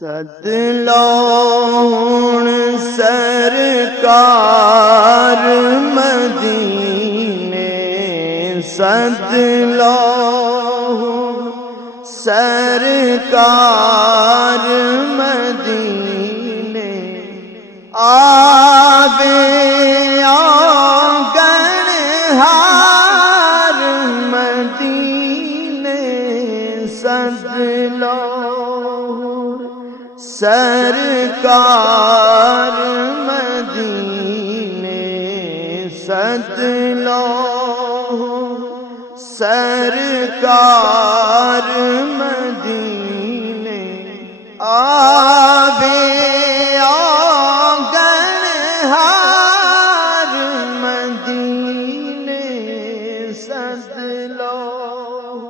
سد لون سرکار مدینے، سد لون سرکار مدینے، آوے آنگن ہار مدینے، سد لون سرکار مدینے، سد لون سرکار مدینے، آوے آنگن ہار مدینے، سد لون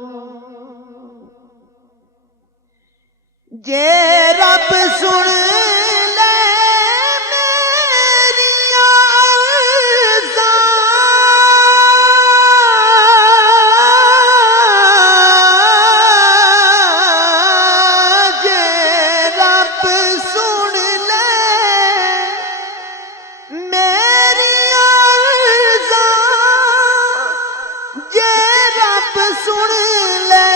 جے رب سن لے میری عرضاں، جے رب سن لے میری عرضاں، جے رب سن لے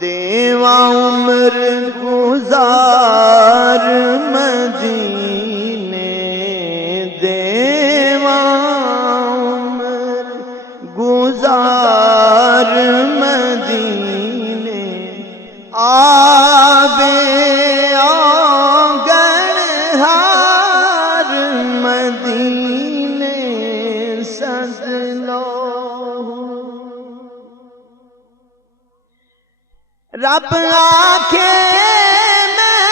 دیواں عمر گزار مدینے، دیواں عمر گزار مدینے، آوے آنگن ہار مدینے، سد رب آکھے میں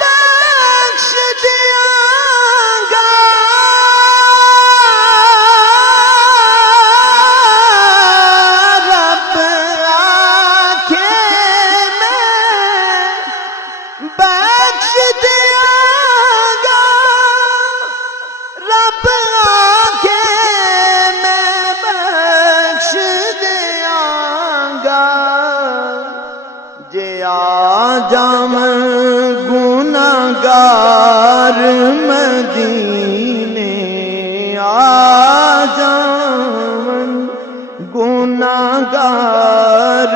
بخش دیاں گا، رب آکھے میں بخش دیاں گا، رب آکھے میں بخش دیاں گا، جے آ جاواں گناہگار مدینے، آ جاواں گناہگار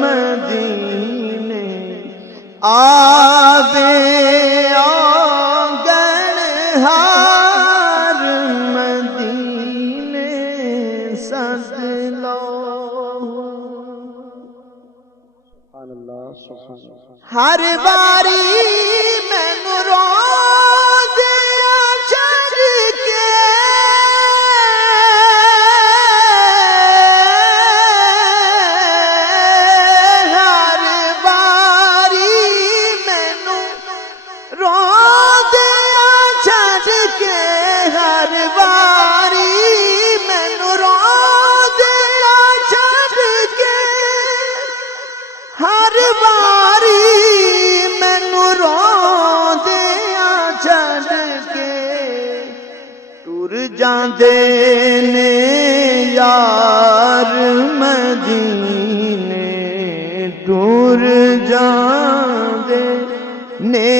مدینے، آوے آنگن ہار مدینے، سد ہر باری مینوں روندیاں چھڈ کے، ہر باری مینوں روندیاں چھڈ کے، ہر باری مینوں روندیاں چھڈ کے، ہر باری مینوں روندیاں چھڈ کے، ٹر جاندے نے یار مدینے، ٹر جاندے نے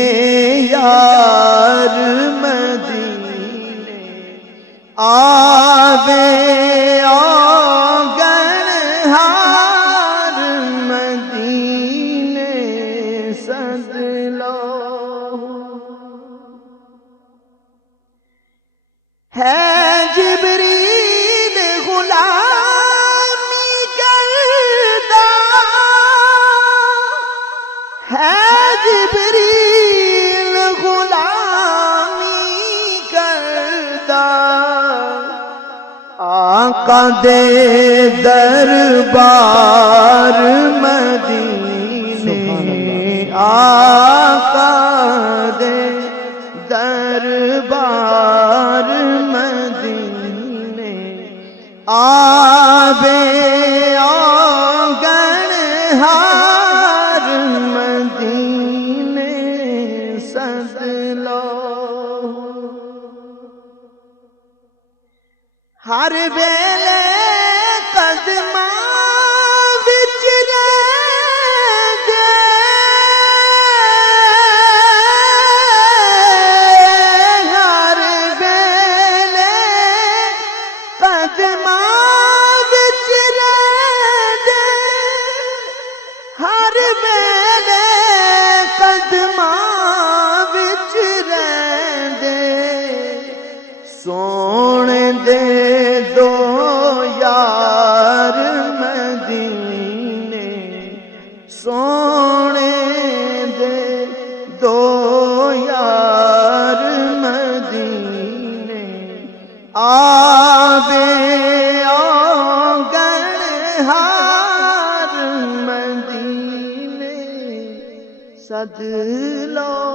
یار مدینے، آوے آنگن ہار مدینے، سد ہے جبریل غلامی کردا، ہے جبریل غلامی کردا، آقا دے دربار مدینے، آقا دے دربار مدینے، آوے آنگن ہار مدینے، سد ہر ویلے قدماں قدماں وچ رہندے ہر ویلے قدماں وچ رہندے سونے دے دو یار مدینے سونے دے دو یار مدینے آوے آنگن ہار مدینے سد لو